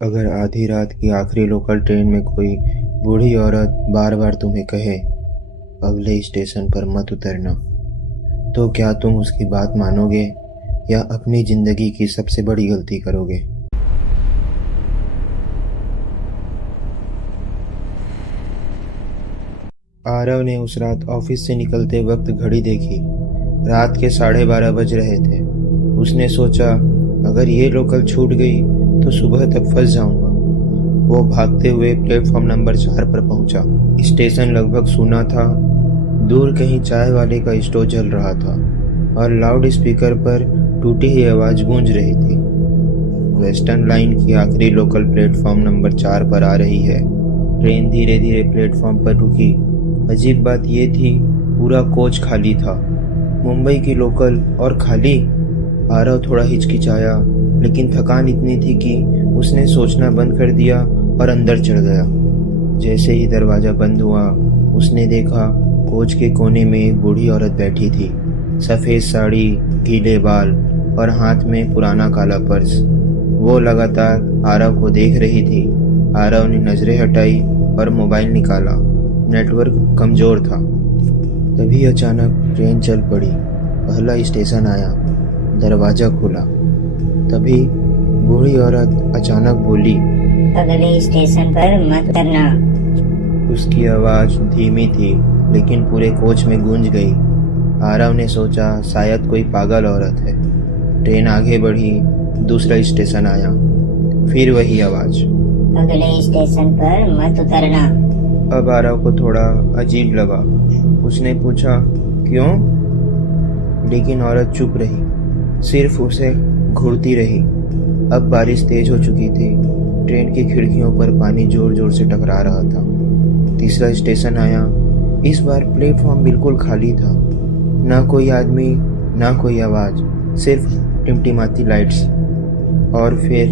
अगर आधी रात की आखिरी लोकल ट्रेन में कोई बूढ़ी औरत बार बार तुम्हें कहे अगले स्टेशन पर मत उतरना, तो क्या तुम उसकी बात मानोगे या अपनी जिंदगी की सबसे बड़ी गलती करोगे? आरव ने उस रात ऑफिस से निकलते वक्त घड़ी देखी। रात के 12:30 बज रहे थे। उसने सोचा, अगर ये लोकल छूट गई तो सुबह तक फंस जाऊंगा। वो भागते हुए प्लेटफॉर्म नंबर 4 पर पहुंचा। स्टेशन लगभग सूना था। दूर कहीं चाय वाले का स्टोव जल रहा था और लाउड स्पीकर पर टूटी हुई आवाज गूंज रही थी। वेस्टर्न लाइन की आखिरी लोकल प्लेटफॉर्म नंबर 4 पर आ रही है। ट्रेन धीरे धीरे प्लेटफॉर्म पर रुकी। अजीब बात यह थी, पूरा कोच खाली था। मुंबई की लोकल और खाली। आरव थोड़ा हिचकिचाया, लेकिन थकान इतनी थी कि उसने सोचना बंद कर दिया और अंदर चढ़ गया। जैसे ही दरवाजा बंद हुआ, उसने देखा कोच के कोने में एक बूढ़ी औरत बैठी थी। सफ़ेद साड़ी, गीले बाल और हाथ में पुराना काला पर्स। वो लगातार आरव को देख रही थी। आरव ने नजरें हटाई और मोबाइल निकाला। नेटवर्क कमज़ोर था। तभी अचानक ट्रेन चल पड़ी। पहला स्टेशन आया। दरवाज़ा खुला। तभी बूढ़ी औरत अचानक बोली, अगले स्टेशन पर मत उतरना। उसकी आवाज़ धीमी थी, लेकिन पूरे कोच में गूंज गई। आरव ने सोचा, शायद कोई पागल औरत है। ट्रेन आगे बढ़ी। दूसरा स्टेशन आया। फिर वही आवाज़, अगले स्टेशन पर मत उतरना। अब आरव को थोड़ा अजीब लगा। उसने पूछा, क्यों? लेकिन औरत चुप रही, सिर्फ उसे घूरती रही। अब बारिश तेज हो चुकी थी। ट्रेन की खिड़कियों पर पानी जोर जोर से टकरा रहा था। तीसरा स्टेशन आया। इस बार प्लेटफॉर्म बिल्कुल खाली था। ना कोई आदमी, ना कोई आवाज, सिर्फ टिमटिमाती लाइट्स। और फिर,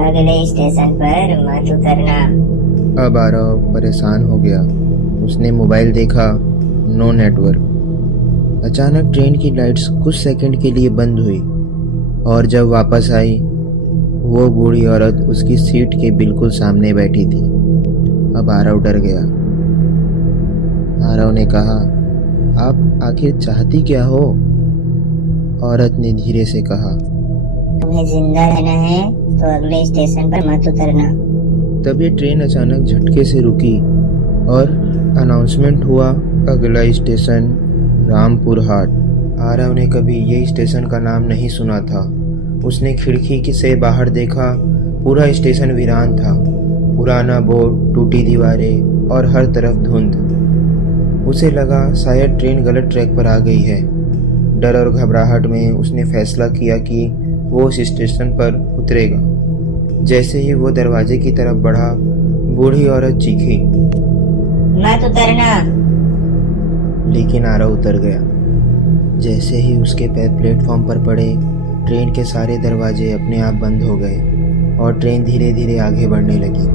अगले स्टेशन पर मत उतरना। अब आरव परेशान हो गया। उसने मोबाइल देखा, नो नेटवर्क। अचानक ट्रेन की लाइट्स कुछ सेकंड के लिए बंद हुई और जब वापस आई, वो बूढ़ी औरत उसकी सीट के बिल्कुल सामने बैठी थी। अब आरव डर गया। आरव ने कहा, आप आखिर चाहती क्या हो? औरत ने धीरे से कहा। तुम्हें जिंदा रहना है तो अगले स्टेशन पर मत उतरना। तभी ट्रेन अचानक झटके से रुकी और अनाउंसमेंट हुआ, अगला स्टेशन रामपुर हाट। आरव ने कभी ये स्टेशन का नाम नहीं सुना था। उसने खिड़की से बाहर देखा। पूरा स्टेशन वीरान था। पुराना बोर्ड, टूटी दीवारें और हर तरफ धुंध। उसे लगा शायद ट्रेन गलत ट्रैक पर आ गई है। डर और घबराहट में उसने फैसला किया कि वो उस स्टेशन पर उतरेगा। जैसे ही वो दरवाजे की तरफ बढ़ा, बूढ़ी औरत चीखी, मत उतरना। लेकिन आरव उतर गया। जैसे ही उसके पैर प्लेटफॉर्म पर पड़े, ट्रेन के सारे दरवाजे अपने आप बंद हो गए और ट्रेन धीरे धीरे आगे बढ़ने लगी।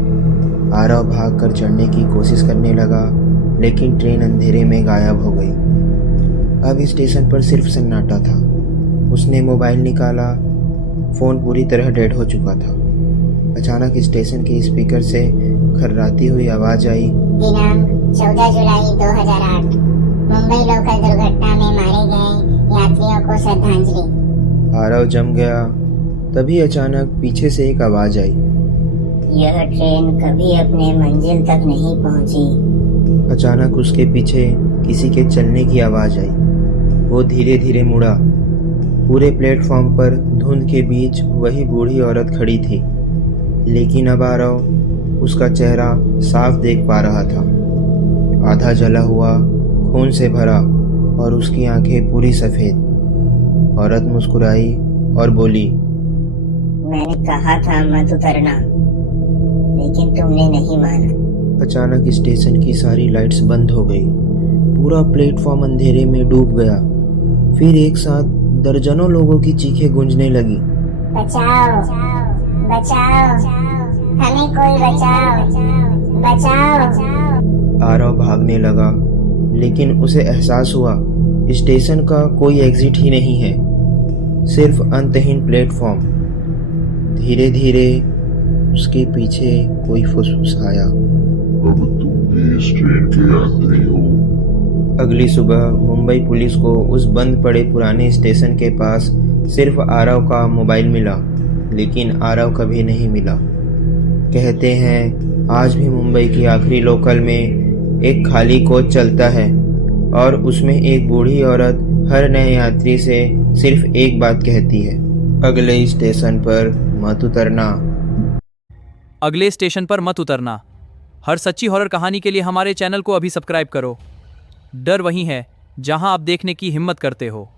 आरव भागकर चढ़ने की कोशिश करने लगा, लेकिन ट्रेन अंधेरे में गायब हो गई। अब स्टेशन पर सिर्फ सन्नाटा था। उसने मोबाइल निकाला। फ़ोन पूरी तरह डेड हो चुका था। अचानक स्टेशन के स्पीकर से खर्राती हुई आवाज़ आई, दिनांक 14 जुलाई 2008 मुंबई लोकल दुर्घटना में मारे गए यात्रियों को श्रद्धांजलि। आरव जम गया। तभी अचानक पीछे से एक आवाज़ आई, यह ट्रेन कभी अपने मंजिल तक नहीं पहुंची। अचानक उसके पीछे किसी के चलने की आवाज़ आई। वो धीरे धीरे मुड़ा। पूरे प्लेटफॉर्म पर धुंध के बीच वही बूढ़ी औरत खड़ी थी, लेकिन अब आरव उसका चेहरा साफ देख पा रहा था। आधा जला हुआ, खून से भरा, और उसकी आंखें पूरी सफ़ेद। औरत मुस्कुराई और बोली, मैंने कहा था मत उतरना, लेकिन तुमने नहीं माना। अचानक स्टेशन की सारी लाइट्स बंद हो गई। पूरा प्लेटफॉर्म अंधेरे में डूब गया। फिर एक साथ दर्जनों लोगों की चीखें गूंजने लगी, बचाओ बचाओ, हमें कोई बचाओ बचाओ। आरव भागने लगा, लेकिन उसे एहसास हुआ स्टेशन का कोई एग्जिट ही नहीं है, सिर्फ अंतहीन प्लेटफॉर्म। धीरे धीरे उसके पीछे कोई फुसफुसाया। अब तुम भी इस ट्रेन के यात्री हो। अगली सुबह मुंबई पुलिस को उस बंद पड़े पुराने स्टेशन के पास सिर्फ आरव का मोबाइल मिला, लेकिन आरव कभी नहीं मिला। कहते हैं आज भी मुंबई की आखिरी लोकल में एक खाली कोच चलता है और उसमें एक बूढ़ी औरत हर नए यात्री से सिर्फ एक बात कहती है, अगले स्टेशन पर मत उतरना। अगले स्टेशन पर मत उतरना। हर सच्ची हॉरर कहानी के लिए हमारे चैनल को अभी सब्सक्राइब करो। डर वही है जहां आप देखने की हिम्मत करते हो।